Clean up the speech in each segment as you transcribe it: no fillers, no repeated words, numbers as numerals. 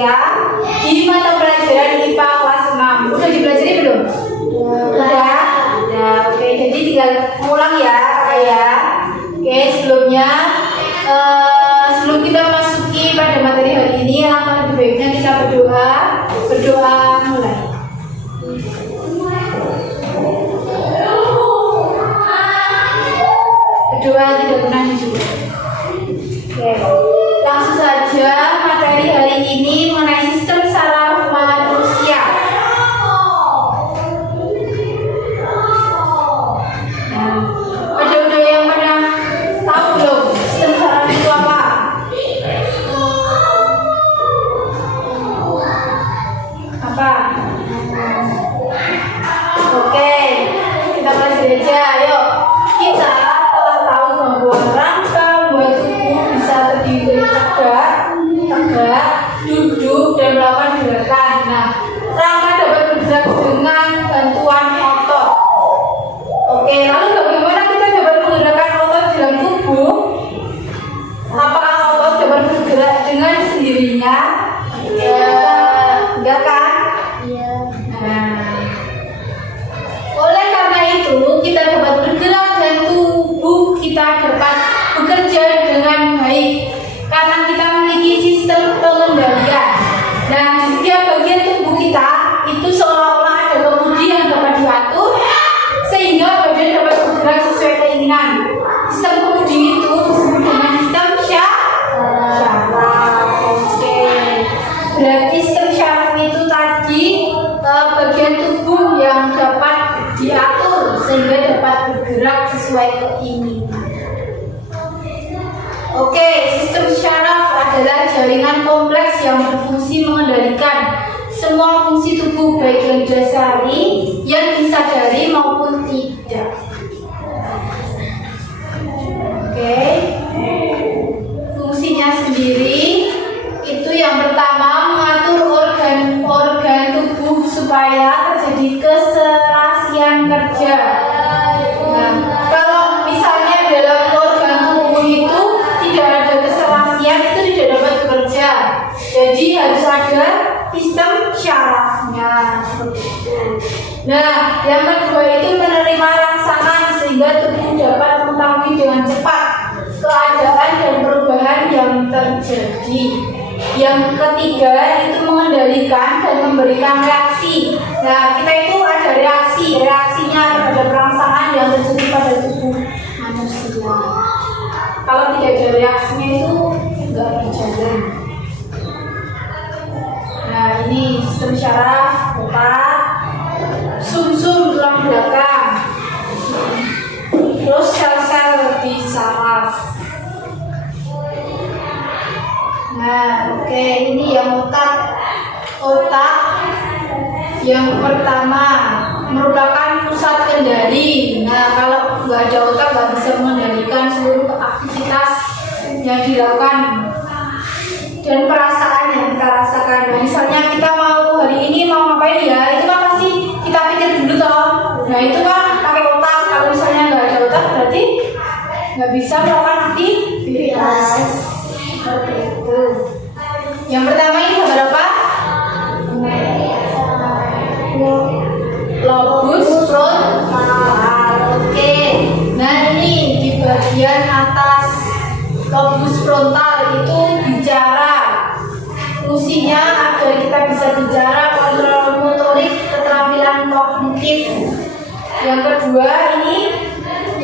manusia di mata pelajaran IPA kelas 6. Udah dipelajari belum? Udah. Nah, oke. Jadi tinggal ulang ya, Kakak ya. Oke, sebelumnya sebelum kita memasuki pada materi hari ini, alangkah lebih baiknya kita berdoa. Berdoa mulai. Berdoa tidak pernah dijawab. Oke, langsung saja materi hari ini mengenai sistem saraf manusia. Nah, ada yang pernah tahu belum sistem saraf itu apa? Apa? Oke, kita pelajari aja. Ayo, kita telah tahu bahwa rangka membuat tubuh bisa berdiri tegak, duduk, dan melakukan gerakan. Nah, rangka dapat bergerak dengan bantuan otot. Oke, lalu bagaimana kita dapat menggerakkan otot dalam tubuh? Apakah otot dapat bergerak dengan sendirinya? Enggak kan? Nah, oleh karena itu kita dapat bergerak dan tubuh kita dapat bekerja dengan baik karena kita memiliki sistem pengendalian. Nah, di setiap bagian tubuh kita itu seolah-olah ada kemudi yang dapat diatur sehingga badan dapat bergerak sesuai keinginan. Sistem kemudi itu disebut dengan sistem syaraf. Oke, berarti sistem syaraf itu tadi bagian tubuh yang dapat diatur sehingga dapat bergerak sesuai keinginan. Oke, sistem syaraf adalah jaringan kompleks yang berfungsi mengendalikan semua fungsi tubuh baik yang dasari, yang disadari maupun tidak. Oke, fungsinya sendiri itu yang pertama mengatur organ-organ tubuh supaya terjadi keserasian kerja. Nah, kalau misalnya dalam organ tubuh itu tidak ada keserasian, itu tidak dapat bekerja. Jadi harus ada sistem syarafnya seperti itu. Nah, yang kedua itu menerima rangsangan sehingga tubuh dapat mengetahui dengan cepat keadaan dan perubahan yang terjadi. Yang ketiga itu mengendalikan dan memberikan reaksi. Nah, kita itu ada reaksinya terhadap rangsangan yang terjadi pada tubuh manusia. Kalau tidak ada reaksinya itu enggak berjalan. Nah, ini sistem syaraf, otak, sumsum tulang belakang, terus sel-sel di saraf. Nah, oke, ini yang otak. Otak yang pertama merupakan pusat kendali. Nah, kalau nggak ada otak nggak bisa mengendalikan seluruh aktivitas yang dilakukan dan perasaan yang kita rasakan. Nah, misalnya kita mau hari ini mau ngapain ya, itu kan pasti kita pikir dulu toh. Nah, itu kan pakai otak. Kalau misalnya nggak ada otak berarti nggak bisa melakukan aktivitas. Seperti itu. Yang pertama ini gambar apa? Lobus frontal. Oke. Nah, ini di bagian atas lobus frontal itu bicara. Fungsinya agar kita bisa bicara, kontrol motorik, keterampilan kognitif. Yang kedua ini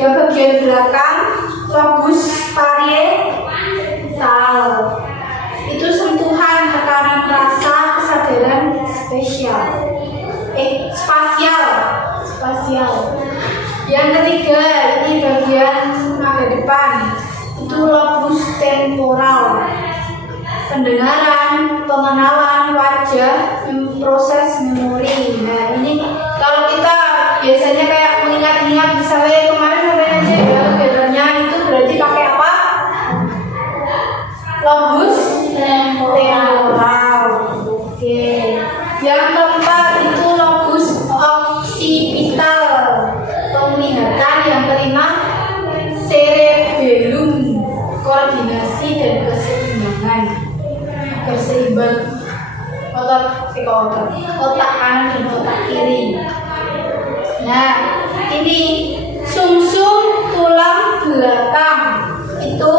yang bagian belakang lobus parietal. Itu sentuhan, tekanan rasa, kesadaran spasial. Yang ketiga ini bagian agak depan itu lobus temporal, pendengaran, pengenalan wajah, proses memori. Nah, ini kalau kita biasanya kayak mengingat-ingat misalnya kemarin ngapain aja ya kegiatannya, itu berarti pakai apa? Lobus temporal. Oke. Yang keempat itu lobus occipital, penglihatan. Yang kelima cerebellum, koordinasi dan keseimbangan, agar seimbang otak kanan dan otak kiri. Nah, ini sumsum tulang belakang itu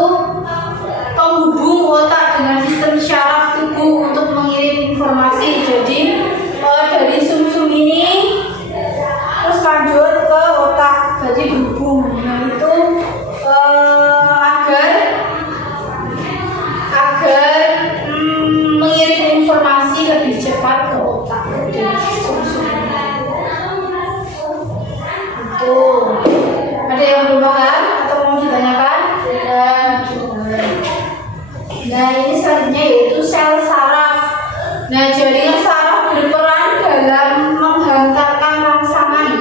penghubung otak dengan sistem syaraf tubuh untuk mengirim informasi. Jadi dari sumsum ini terus lanjut ke otak, jadi berhubung. Nah itu agar mengirim informasi lebih cepat ke otak dari sumsum. Itu ada yang belum paham atau mau ditanyakan? Nah ini selanjutnya yaitu sel saraf. Nah jaringan saraf berperan dalam menghantarkan rangsangan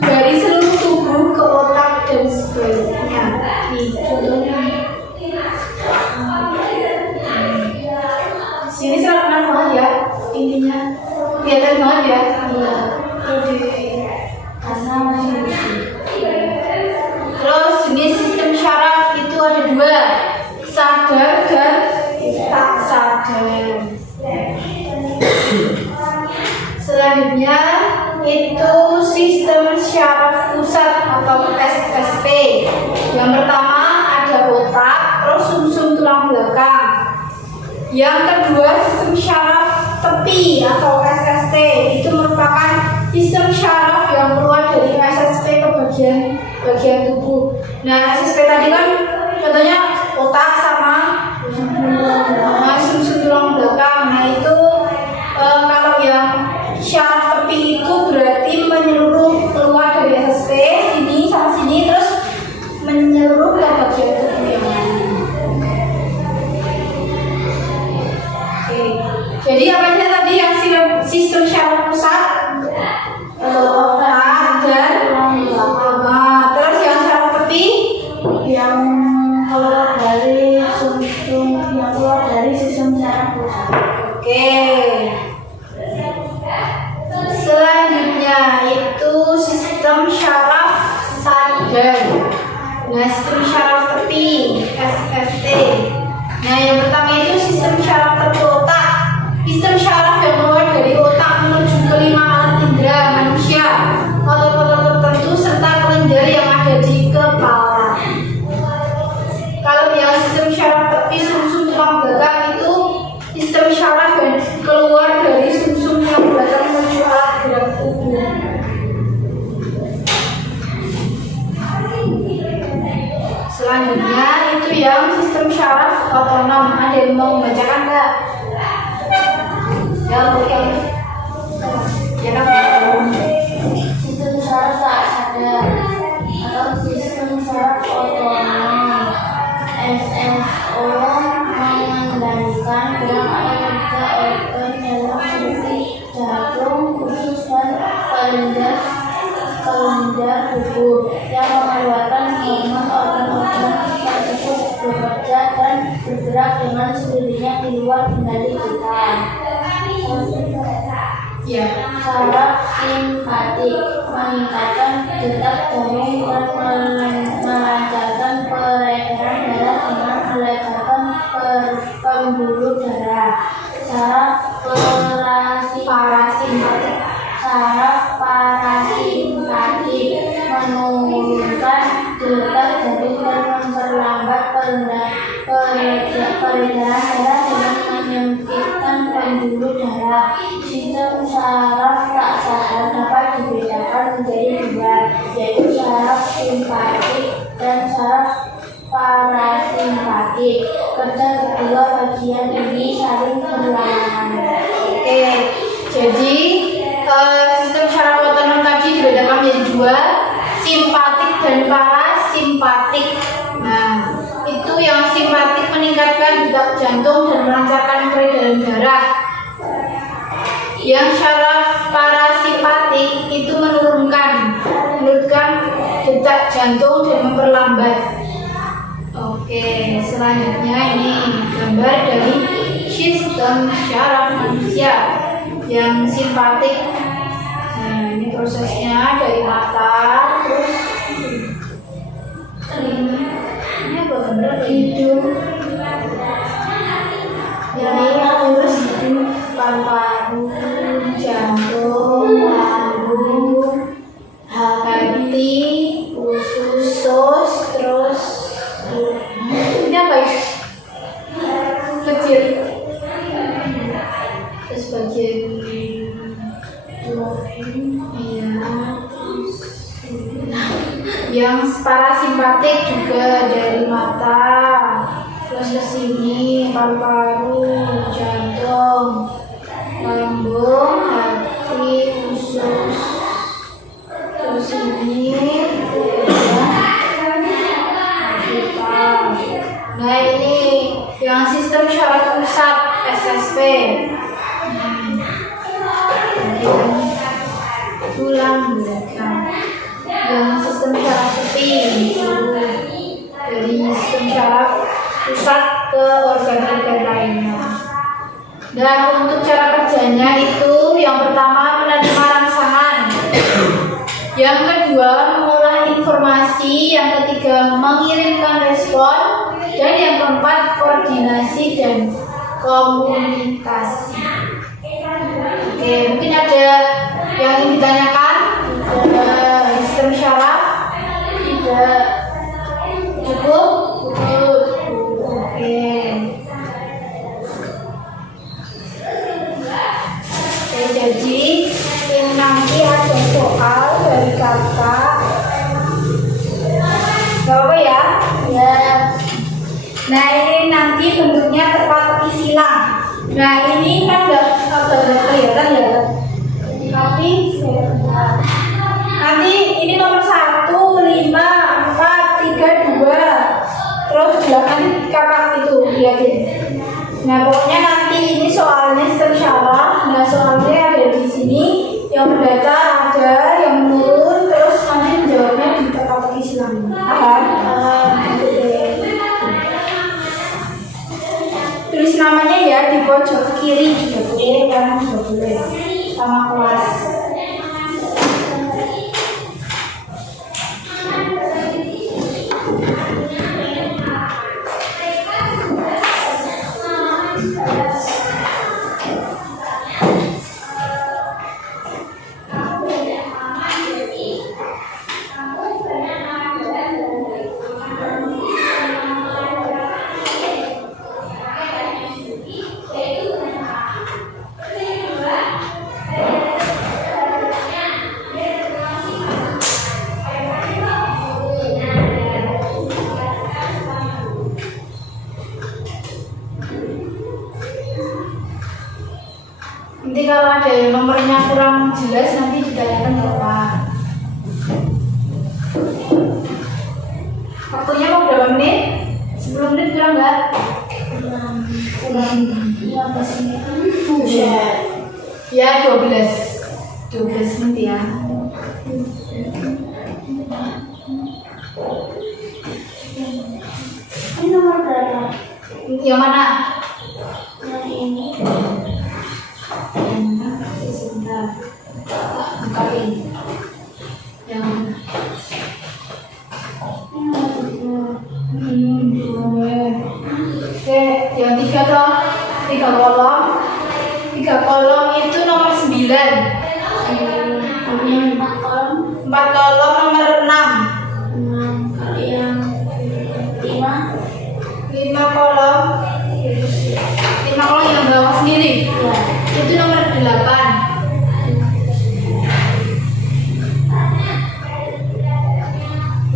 dari seluruh tubuh ke otak dan sebaliknya. Nih contohnya. Sini serapan banget ya intinya, kelihatan banget ya. Iya. Terus jenis sistem syaraf itu ada dua, sadar dan tak sadar. Selanjutnya itu sistem syaraf pusat atau SSP. Yang pertama ada otak, terus sumsum tulang belakang. Yang kedua sistem syaraf tepi atau SST, itu merupakan sistem syaraf yang keluar dari SSP ke bagian tubuh. Nah SSP tadi kan contohnya otak sama sumsum tulang belakang. Nah itu kalau yang syaraf tepi itu berarti menyeluruh keluar dari SSP sini sama sini terus menyeluruh ke bagian tubuh yang lain. Oke. Jadi apa aja tadi yang sistem syaraf pusat? Otak dan terus yang syaraf tepi yang keluar dari sumsum yang keluar dari sistem syaraf pusat. Oke. Selanjutnya itu sistem syaraf sadar. Nah sistem syaraf tepi SST. Nah yang pertama itu sistem syaraf tepi otak. Sistem syaraf yang keluar dari otak menuju kelima alat indera manusia, otot-otot tertentu serta kelenjar yang ada di kepala. Kalau yang sistem syaraf tepi sumsum tulang belakang itu sistem syaraf yang keluar dari sumsum tulang belakang menuju alat gerak tubuh. Selanjutnya itu yang sistem syaraf otonom. Ada yang mau membacakan nggak? Ya, oke. Ya kan? Sistem syaraf tak sadar atau sistem syaraf otonom SSO mengendalikan gerak atau kerja organ dalam seperti jantung, usus dan kelenjar tubuh yang mengeluarkan hormon organ-organ tersebut bekerja dan bergerak dengan sendirinya di luar kendali kita. Ya, saraf simpatik meningkatkan detak jantung dan melancarkan peredaran darah dengan melebarkan pembuluh darah. Saraf parasimpatik menurunkan detak jantung dan memperlambat peredaran darah dengan menyempitkan pembuluh darah. Sistem syaraf tak sadar dapat dibedakan menjadi dua, yaitu syaraf simpatik dan syaraf parasimpatik. Kerja kedua bagian ini saling berlawanan. Oke, jadi sistem syaraf otonom tadi dibedakan menjadi dua, simpatik dan parasimpatik. Nah, itu yang simpatik meningkatkan detak jantung dan melancarkan peredaran darah. Yang syaraf parasimpatik itu menurunkan detak jantung dan memperlambat. Oke, selanjutnya ini gambar dari sistem syaraf manusia yang simpatik. Nah, ini prosesnya dari mata terus telinga. Ini apa gambar hidung? Ini terus paru-paru. Yang parasimpatik juga dari mata, terus ke sini paru-paru, jantung, lambung, hati, usus, terus ini kita. Nah ini yang sistem syaraf pusat SSP. Tulang belakang. Yang sistem syaraf peti dari sistem syaraf pusat ke organ-organ lainnya. Dan untuk cara kerjanya itu yang pertama menerima rangsangan, yang kedua mengolah informasi, yang ketiga mengirimkan respon, dan yang keempat koordinasi dan komunikasi. Oke, mungkin ada yang ingin ditanyakan? Sistem syaraf tidak cukup? Oke. Jadi ini nanti ada soal dari kakak. Gak apa ya? Ya. Nah ini nanti bentuknya teka-teki silang. Nah ini kan udah kelihatan ya. Tapi nanti ini nomor 1, 5, 4, 3, 2. Terus belakang kakak itu lihatin. Nah pokoknya nanti ini soalnya sistem syaraf. Nah soalnya ada di sini, yang mendatar ada, yang menurun, terus nanti menjawabnya di teka-teki silang. Paham? Tulis namanya ya di pojok kiri juga boleh, kanan juga boleh, sama kelas. Nanti kalau ada yang nomornya kurang jelas nanti ditanyakan berapa. Waktunya mau berapa menit? 10 menit kurang nggak? Kurang 15 menit. Ya 12 menit ya. Ini nomor berapa? Yang mana? Yang ini. Sebentar, bukain yang oke, yang 3 toh, 3 kolom itu nomor 9, 4 kolom nomor 6 kali yang 5 kolom yang bawah sendiri itu nomor 8.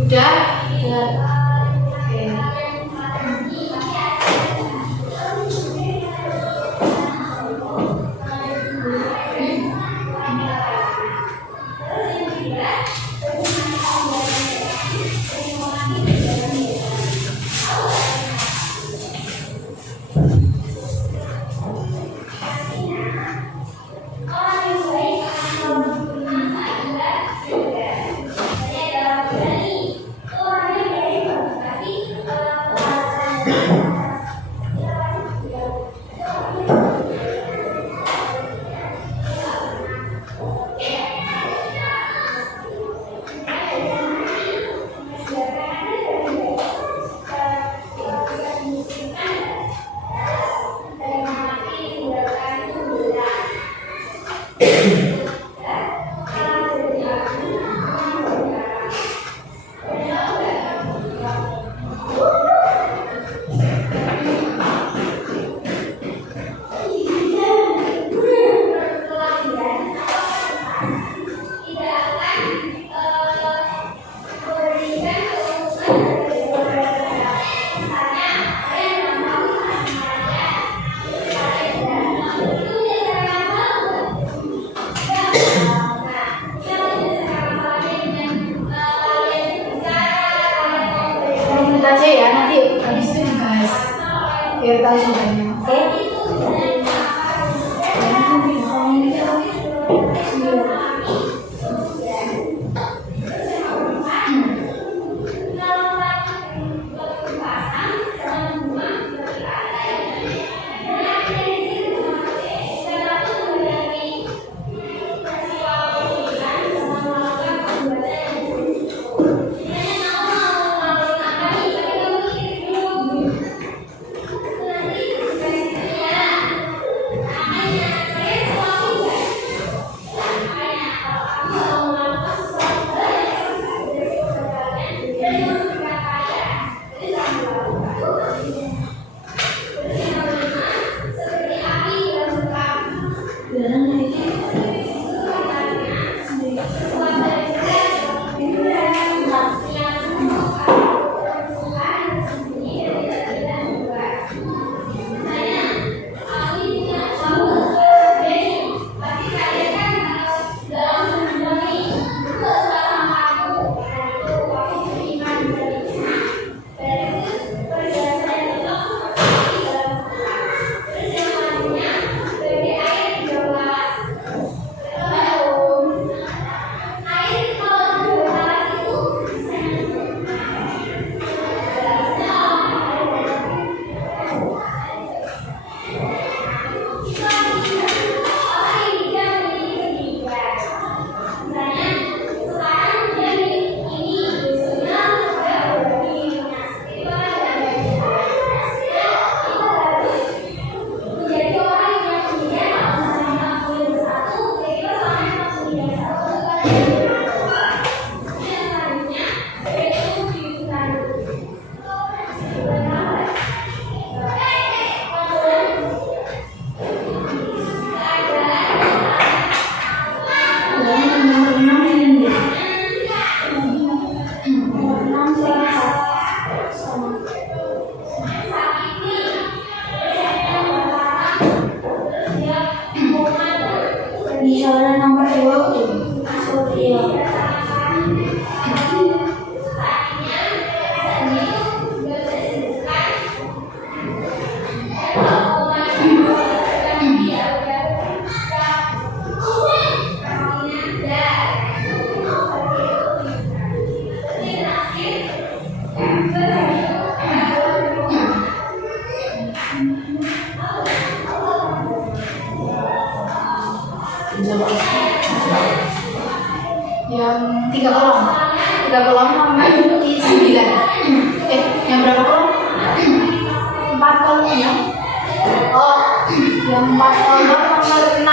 Udah? Oke. minus biar tahu jawabannya. Oke? Misalnya nomor 2 Sofia. Yang 3 kolom sama 9. Yang berapa kolom? 4 kolom ya? Oh, yang 4 kolom nomor 6.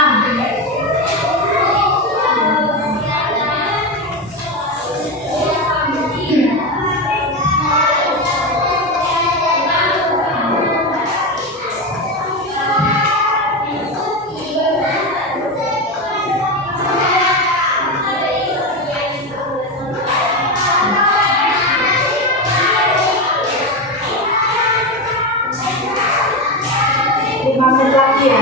Lagi ya.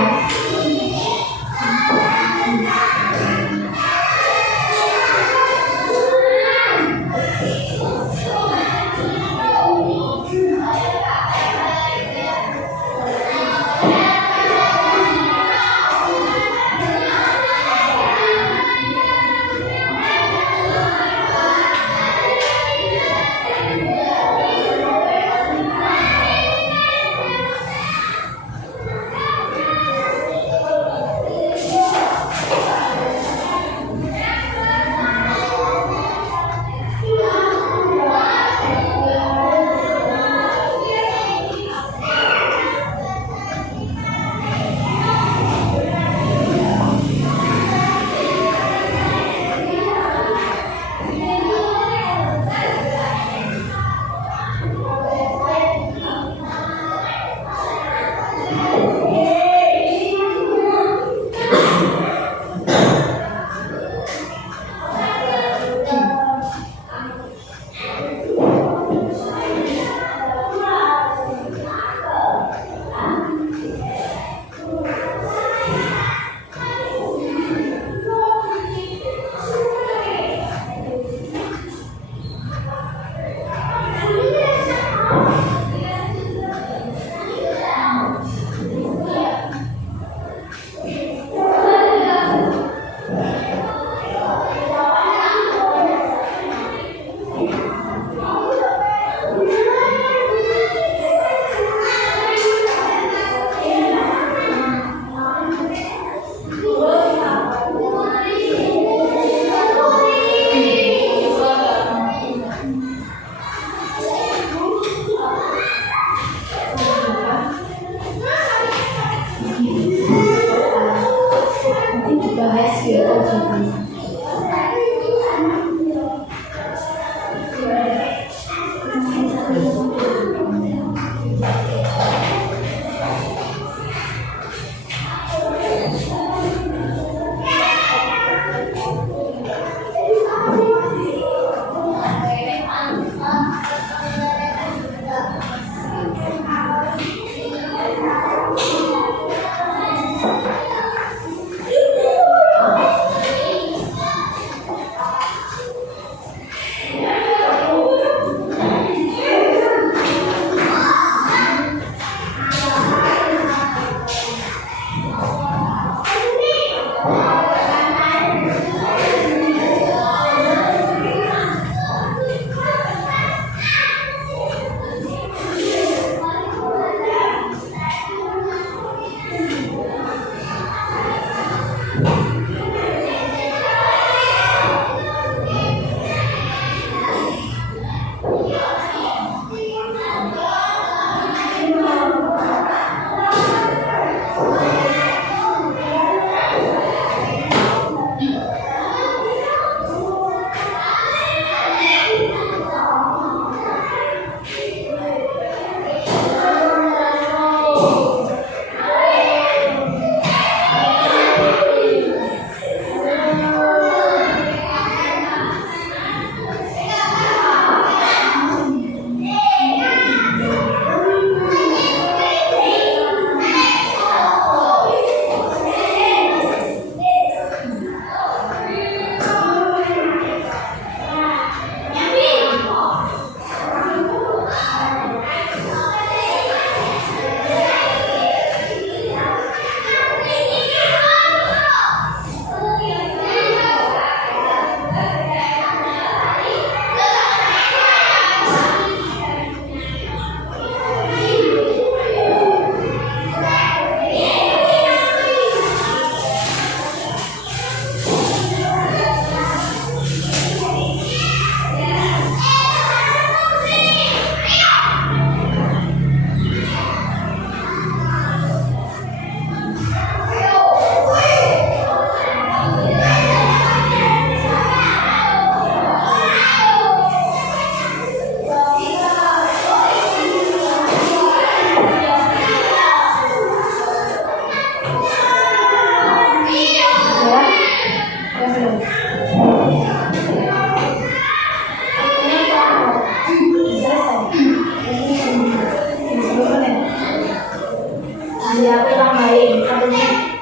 aku tambahin satu menit.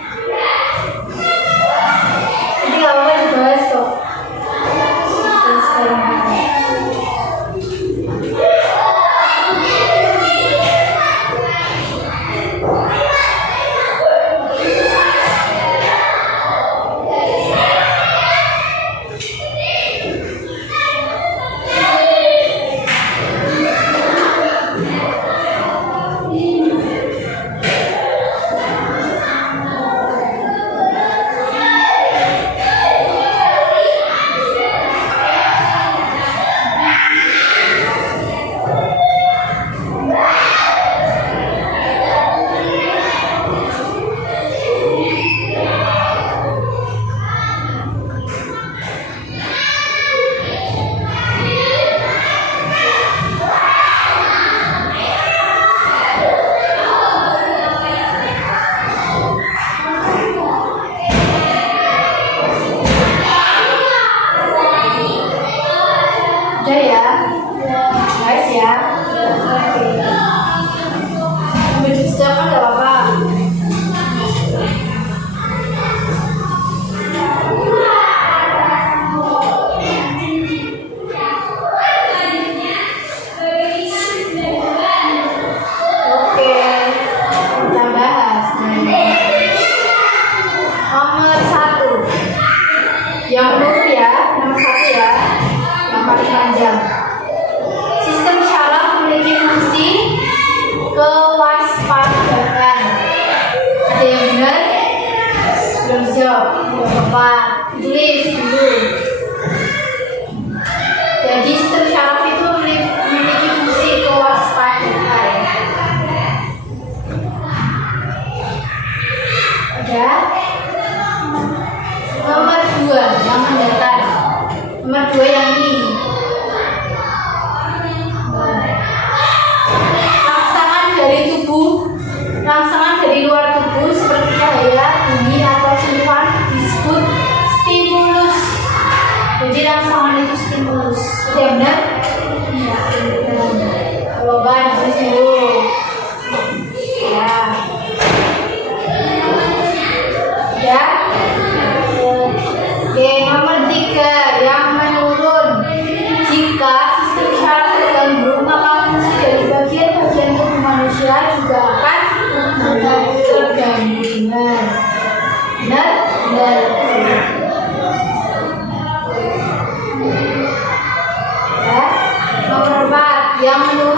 Jadi gak apa-apa dibahas kok. Terus sekarang udah ya, guys ya. Oke. Ambil sejak kan gak apa-apa. Oke, kita bahas. Nomor 1. Yang dulu ya, nomor 1 ya. Yang paling panjang. Sistem syaraf memiliki fungsi kewaspadaan. Ada yang benar? Belum jawab. Belum apa? Tulis dulu. Jadi sistem syaraf itu memiliki fungsi kewaspadaan. Ada? Nomor 2 yang mendatar. Nomor 2 yang ini. Rangsangan dari luar tubuh seperti cahaya, bunyi atau sentuhan disebut stimulus. Jadi rangsangan itu stimulus. Itu yang benar? Iya, benar. Jawaban dulu. Ya. Ya. Oke, nomor 3 yang menurun. Jika sistem syaraf terganggu, maka fungsi dari bagian-bagian tubuh manusia juga akan terganggu. Benar? Ya. Nomor 4 yang menurun